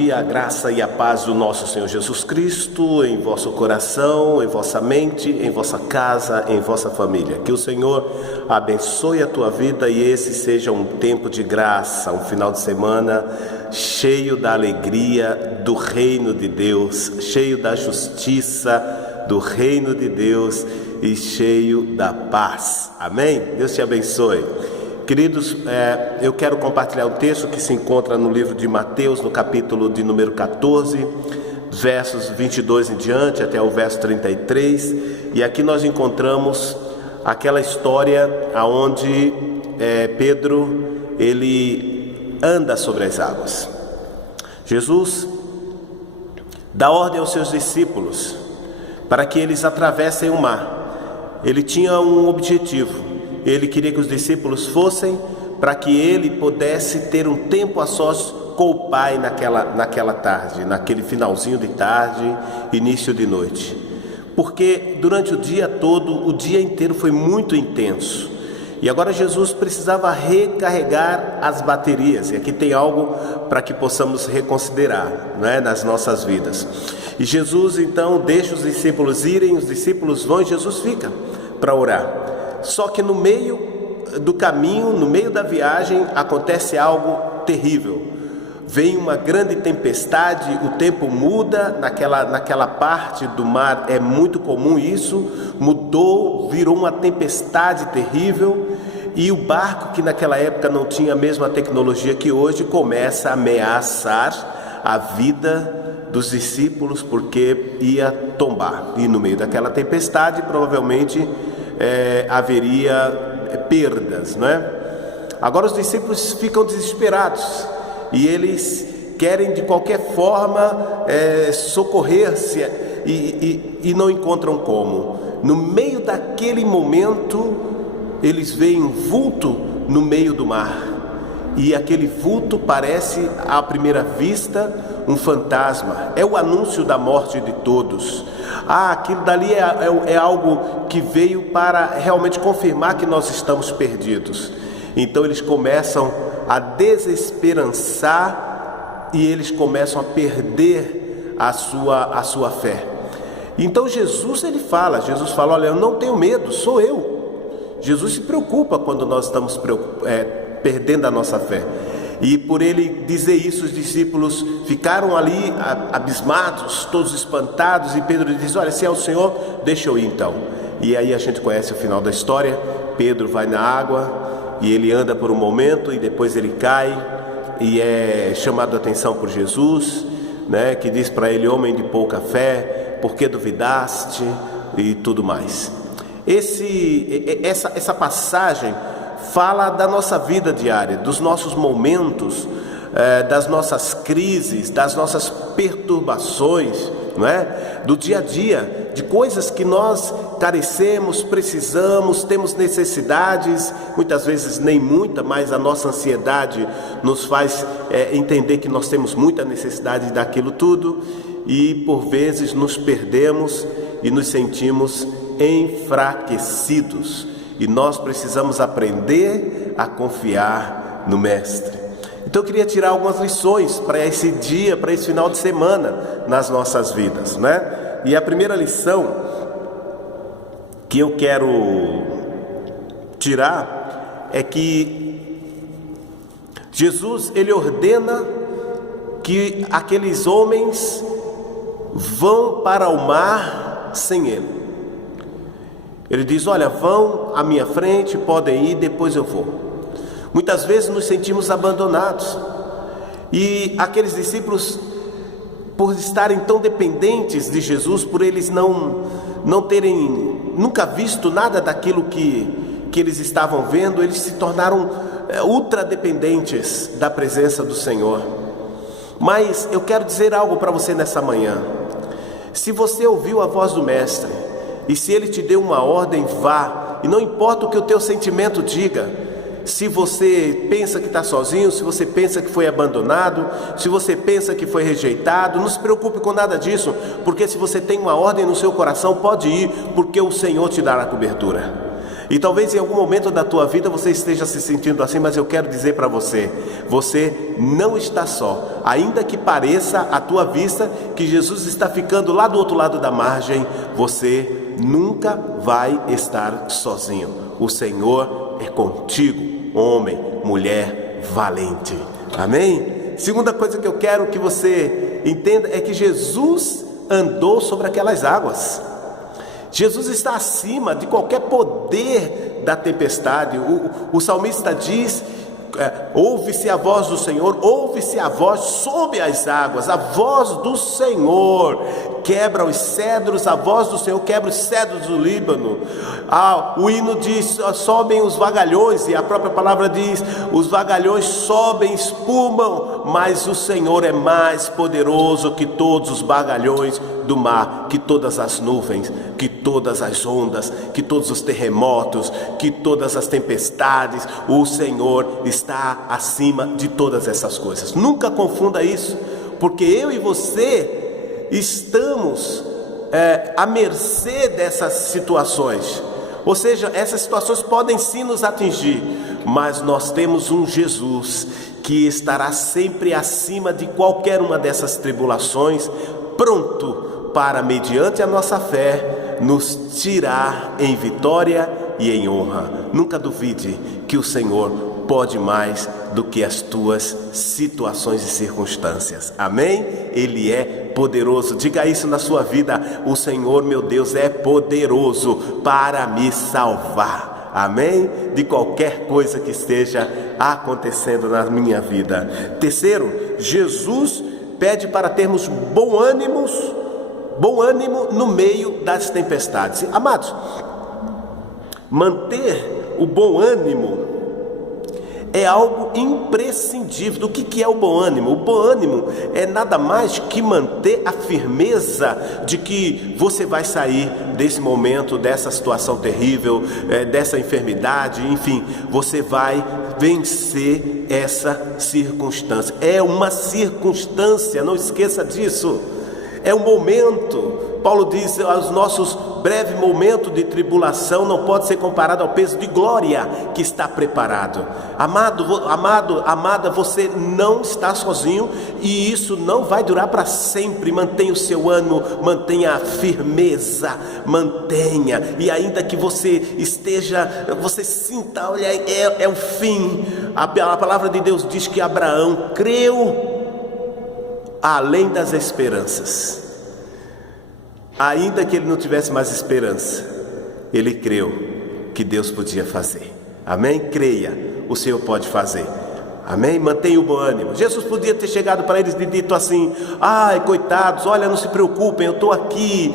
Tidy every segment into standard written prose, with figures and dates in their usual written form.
dia, a graça e a paz do nosso Senhor Jesus Cristo em vosso coração, em vossa mente, em vossa casa, em vossa família. Que o Senhor abençoe a tua vida e esse seja um tempo de graça, um final de semana cheio da alegria do reino de Deus, cheio da justiça do reino de Deus e cheio da paz. Amém? Deus te abençoe. Queridos, eu quero compartilhar um texto que se encontra no livro de Mateus, no capítulo de número 14, versos 22 em diante, até o verso 33. E aqui nós encontramos aquela história onde Pedro, ele anda sobre as águas. Jesus dá ordem aos seus discípulos para que eles atravessem o mar. Ele tinha um objetivo. Ele queria que os discípulos fossem para que ele pudesse ter um tempo a sós com o Pai naquela tarde, naquele finalzinho de tarde, início de noite. Porque durante o dia todo, o dia inteiro foi muito intenso. E agora Jesus precisava recarregar as baterias. E aqui tem algo para que possamos reconsiderar, nas nossas vidas. E Jesus então deixa os discípulos irem, os discípulos vão e Jesus fica para orar. Só que no meio do caminho, no meio da viagem, acontece algo terrível. Vem uma grande tempestade, o tempo muda, naquela parte do mar é muito comum isso, mudou, virou uma tempestade terrível, e o barco, que naquela época não tinha a mesma tecnologia que hoje, começa a ameaçar a vida dos discípulos, porque ia tombar. E no meio daquela tempestade, provavelmente, haveria perdas, Agora os discípulos ficam desesperados e eles querem de qualquer forma socorrer-se e não encontram como. No meio daquele momento eles veem um vulto no meio do mar e aquele vulto parece à primeira vista um fantasma, é o anúncio da morte de todos. Aquilo dali é algo que veio para realmente confirmar que nós estamos perdidos. Então eles começam a desesperançar e eles começam a perder a sua fé. Então Jesus fala, olha, eu não tenho medo, sou eu. Jesus se preocupa quando nós estamos perdendo a nossa fé. E por ele dizer isso, os discípulos ficaram ali abismados, todos espantados, e Pedro diz, olha, se é o Senhor, deixa eu ir então. E aí a gente conhece o final da história. Pedro vai na água e ele anda por um momento e depois ele cai e é chamado a atenção por Jesus, que diz para ele, homem de pouca fé, por que duvidaste e tudo mais. Essa passagem fala da nossa vida diária, dos nossos momentos, das nossas crises, das nossas perturbações, do dia a dia, de coisas que nós carecemos, precisamos, temos necessidades, muitas vezes nem muita, mas a nossa ansiedade nos faz entender que nós temos muita necessidade daquilo tudo e por vezes nos perdemos e nos sentimos enfraquecidos. E nós precisamos aprender a confiar no Mestre. Então eu queria tirar algumas lições para esse dia, para esse final de semana nas nossas vidas, E a primeira lição que eu quero tirar é que Jesus, ele ordena que aqueles homens vão para o mar sem ele. Ele diz, olha, vão à minha frente, podem ir, depois eu vou. Muitas vezes nos sentimos abandonados. E aqueles discípulos, por estarem tão dependentes de Jesus, por eles não terem nunca visto nada daquilo que eles estavam vendo, eles se tornaram ultra dependentes da presença do Senhor. Mas eu quero dizer algo para você nessa manhã. Se você ouviu a voz do Mestre, e se ele te deu uma ordem, vá. E não importa o que o teu sentimento diga. Se você pensa que está sozinho, se você pensa que foi abandonado, se você pensa que foi rejeitado, não se preocupe com nada disso. Porque se você tem uma ordem no seu coração, pode ir, porque o Senhor te dará cobertura. E talvez em algum momento da tua vida você esteja se sentindo assim, mas eu quero dizer para você, você não está só. Ainda que pareça à tua vista que Jesus está ficando lá do outro lado da margem, você nunca vai estar sozinho. O Senhor é contigo, homem, mulher, valente. Amém? Segunda coisa que eu quero que você entenda é que Jesus andou sobre aquelas águas. Jesus está acima de qualquer poder da tempestade. O salmista diz: ouve-se a voz do Senhor, ouve-se a voz sob as águas. A voz do Senhor quebra os cedros, a voz do Senhor quebra os cedros do Líbano. O hino diz: sobem os vagalhões, e a própria palavra diz: os vagalhões sobem, espumam, mas o Senhor é mais poderoso que todos os vagalhões do mar, que todas as nuvens, que todas as ondas, que todos os terremotos, que todas as tempestades. O Senhor está acima de todas essas coisas. Nunca confunda isso, porque eu e você estamos à mercê dessas situações. Ou seja, essas situações podem sim nos atingir, mas nós temos um Jesus que estará sempre acima de qualquer uma dessas tribulações, pronto para, mediante a nossa fé, nos tirar em vitória e em honra. Nunca duvide que o Senhor pode mais do que as tuas situações e circunstâncias. Amém? Ele é poderoso. Diga isso na sua vida: o Senhor, meu Deus, é poderoso para me salvar. Amém? De qualquer coisa que esteja acontecendo na minha vida. Terceiro, Jesus pede para termos bom ânimo no meio das tempestades. Amados, manter o bom ânimo é algo imprescindível. O que é o bom ânimo? O bom ânimo é nada mais que manter a firmeza de que você vai sair desse momento, dessa situação terrível, dessa enfermidade, enfim, você vai vencer essa circunstância. É uma circunstância, não esqueça disso. É um momento. Paulo diz: os nossos breves momentos de tribulação não pode ser comparado ao peso de glória que está preparado. Amada, você não está sozinho, e isso não vai durar para sempre. Mantenha o seu ânimo, mantenha a firmeza, mantenha. E ainda que você sinta, olha, é o fim. A palavra de Deus diz que Abraão creu além das esperanças. Ainda que ele não tivesse mais esperança, ele creu que Deus podia fazer. Amém? Creia, o Senhor pode fazer. Amém? Mantenha o bom ânimo. Jesus podia ter chegado para eles e dito assim: ai, coitados, olha, não se preocupem, eu estou aqui.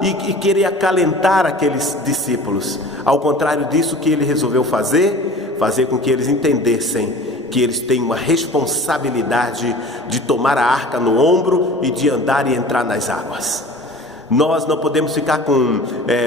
E querer acalentar aqueles discípulos. Ao contrário disso, que ele resolveu fazer com que eles entendessem que eles têm uma responsabilidade de tomar a arca no ombro e de andar e entrar nas águas. Nós não podemos ficar com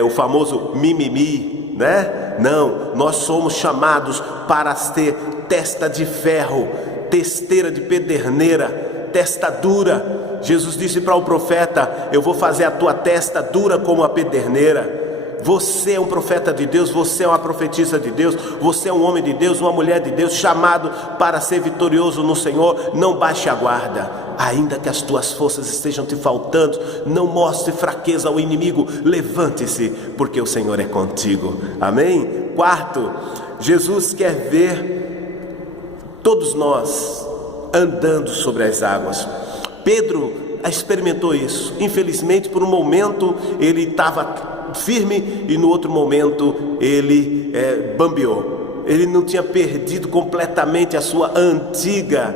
o famoso mimimi, né? Não, nós somos chamados para ter testa de ferro, testeira de pederneira, testa dura. Jesus disse para o profeta: eu vou fazer a tua testa dura como a pederneira. Você é um profeta de Deus, você é uma profetisa de Deus, você é um homem de Deus, uma mulher de Deus, chamado para ser vitorioso no Senhor. Não baixe a guarda, ainda que as tuas forças estejam te faltando, não mostre fraqueza ao inimigo, levante-se, porque o Senhor é contigo. Amém? Quarto, Jesus quer ver todos nós andando sobre as águas. Pedro experimentou isso. Infelizmente, por um momento ele estava firme e no outro momento ele bambeou. Ele não tinha perdido completamente a sua antiga,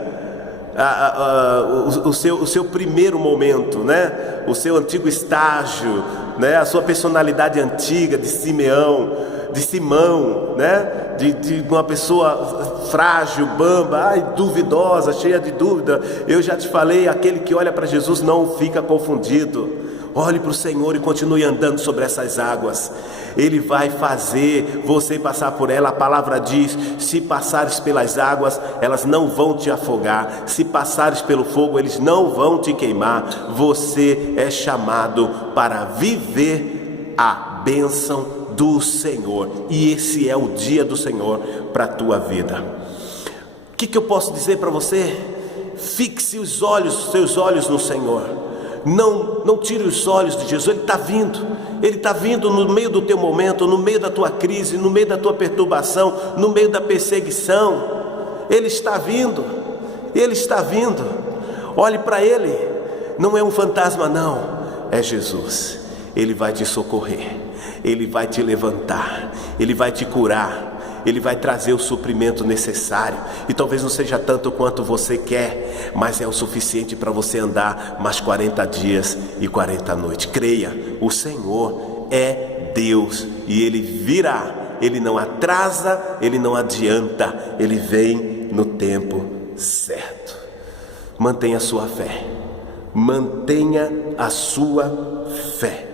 o seu primeiro momento, né? O seu antigo estágio, né? A sua personalidade antiga de Simão, né? De uma pessoa frágil, bamba, duvidosa, cheia de dúvida. Eu já te falei, aquele que olha para Jesus não fica confundido. Olhe para o Senhor e continue andando sobre essas águas. Ele vai fazer você passar por ela. A palavra diz: se passares pelas águas, elas não vão te afogar. Se passares pelo fogo, eles não vão te queimar. Você é chamado para viver a bênção do Senhor, e esse é o dia do Senhor para a tua vida. O que eu posso dizer para você? Fixe os seus olhos no Senhor. Não tire os olhos de Jesus. Ele está vindo no meio do teu momento, no meio da tua crise, no meio da tua perturbação, no meio da perseguição. Ele está vindo. Olhe para Ele. Não é um fantasma, não, é Jesus. Ele vai te socorrer, Ele vai te levantar, Ele vai te curar, Ele vai trazer o suprimento necessário. E talvez não seja tanto quanto você quer, mas é o suficiente para você andar mais 40 dias e 40 noites. Creia, o Senhor é Deus e Ele virá. Ele não atrasa, Ele não adianta, Ele vem no tempo certo. Mantenha a sua fé. Mantenha a sua fé.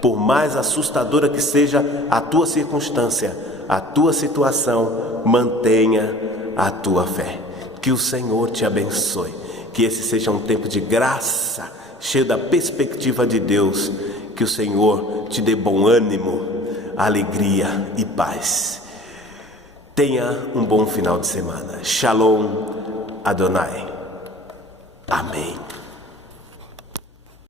Por mais assustadora que seja a tua circunstância, a tua situação, mantenha a tua fé. Que o Senhor te abençoe. Que esse seja um tempo de graça, cheio da perspectiva de Deus. Que o Senhor te dê bom ânimo, alegria e paz. Tenha um bom final de semana. Shalom Adonai. Amém.